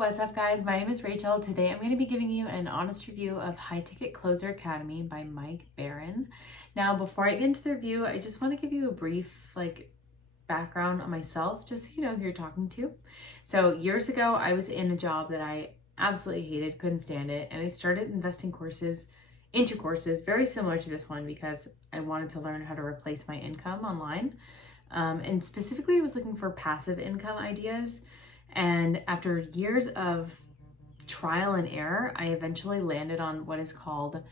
What's up, guys? My name is Rachel. Today I'm going to be giving you an honest review of High Ticket Closer Academy by Barron. Now, before I get into the review, I just want to give you a brief background on myself, just so you know who you're talking to. So years ago, I was in a job that I absolutely hated, couldn't stand it, and I started investing into courses very similar to this one because I wanted to learn how to replace my income online. And specifically, I was looking for passive income ideas. And after years of trial and error, I eventually landed on what is called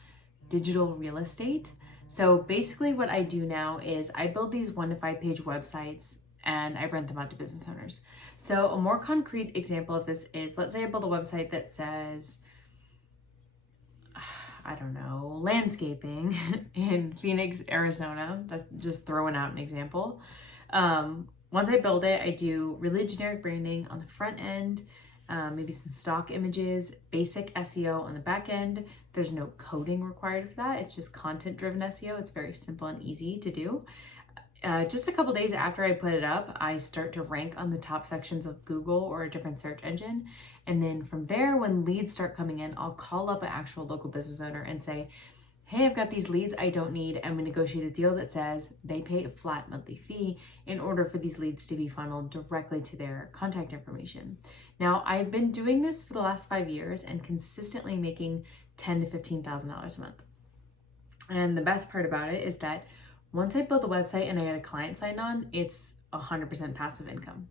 digital real estate. So basically, what I do now is I build these 1 to 5 page websites and I rent them out to business owners. So a more concrete example of this is, let's say I build a website that says, I don't know, landscaping in Phoenix, Arizona. That's just throwing out an example. Once I build it, I do really generic branding on the front end, maybe some stock images, basic SEO on the back end. There's no coding required for that. It's just content-driven SEO. It's very simple and easy to do. Just a couple days after I put it up, I start to rank on the top sections of Google or a different search engine. And then from there, when leads start coming in, I'll call up an actual local business owner and say, hey, I've got these leads I don't need, and we negotiate a deal that says they pay a flat monthly fee in order for these leads to be funneled directly to their contact information. Now, I've been doing this for the last 5 years and consistently making $10,000 to $15,000 a month. And the best part about it is that once I build the website and I get a client signed on, it's 100% passive income.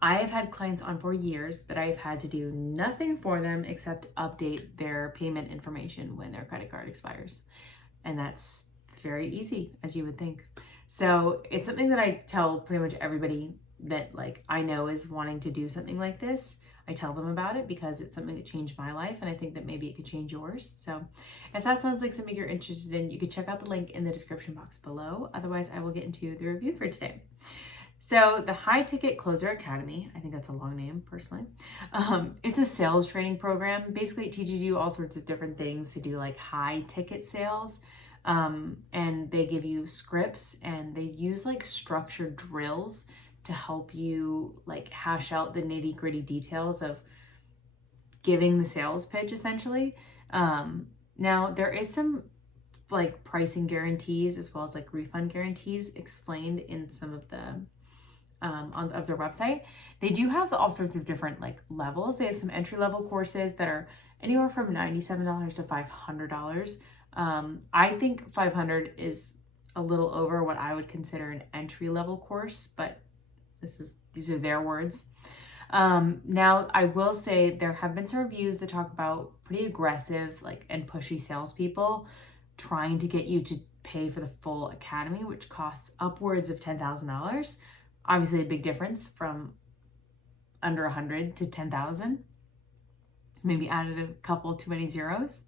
I have had clients on for years that I've had to do nothing for them except update their payment information when their credit card expires. And that's very easy, as you would think. So it's something that I tell pretty much everybody that I know is wanting to do something like this. I tell them about it because it's something that changed my life, and I think that maybe it could change yours. So if that sounds like something you're interested in, you could check out the link in the description box below. Otherwise, I will get into the review for today. So the High Ticket Closer Academy, I think that's a long name personally. It's a sales training program. Basically, it teaches you all sorts of different things to do high ticket sales. And they give you scripts and they use structured drills to help you hash out the nitty gritty details of giving the sales pitch essentially. Now there is some pricing guarantees as well as refund guarantees explained in some of the of their website. They do have all sorts of different levels. They have some entry level courses that are anywhere from $97 to $500. I think $500 is a little over what I would consider an entry level course, but these are their words. Now I will say there have been some reviews that talk about pretty aggressive and pushy salespeople trying to get you to pay for the full academy, which costs upwards of $10,000. Obviously a big difference from under 100 to 10,000. Maybe added a couple too many zeros.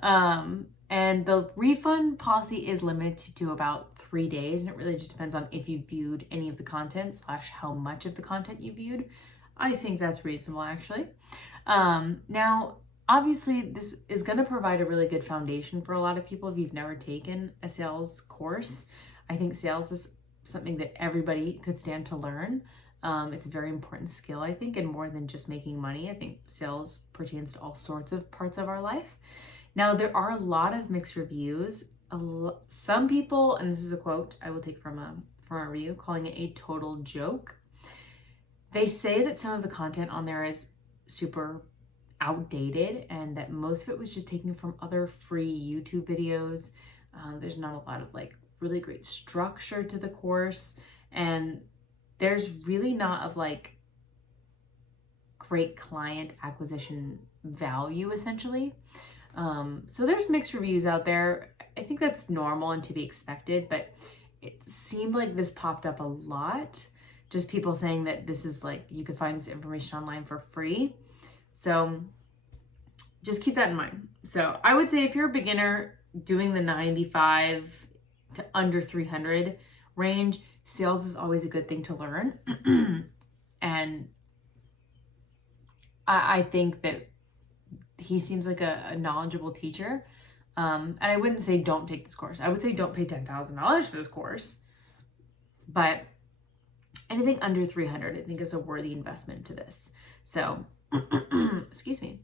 And the refund policy is limited to about 3 days, and it really just depends on if you viewed any of the content / how much of the content you viewed. I think that's reasonable, actually. Now, obviously, this is going to provide a really good foundation for a lot of people if you've never taken a sales course. I think sales is something that everybody could stand to learn. It's a very important skill, I think, and more than just making money. I think sales pertains to all sorts of parts of our life. Now, there are a lot of mixed reviews. Some people, and this is a quote I will take from a review, calling it a total joke. They say that some of the content on there is super outdated and that most of it was just taken from other free YouTube videos. There's not a lot of really great structure to the course, and there's really not of great client acquisition value essentially. So there's mixed reviews out there. I think that's normal and to be expected, but it seemed like this popped up a lot. Just people saying that this is you could find this information online for free. So just keep that in mind. So I would say if you're a beginner doing the 95 to under 300 range, sales is always a good thing to learn. And I think that he seems like a knowledgeable teacher. And I wouldn't say don't take this course. I would say don't pay $10,000 for this course. But anything under 300, I think, is a worthy investment to this. So Excuse me.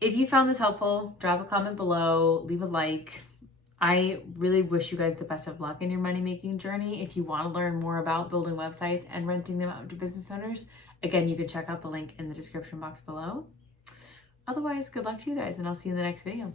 If you found this helpful, drop a comment below, leave a like. I really wish you guys the best of luck in your money-making journey. If you want to learn more about building websites and renting them out to business owners, again, you can check out the link in the description box below. Otherwise, good luck to you guys, and I'll see you in the next video.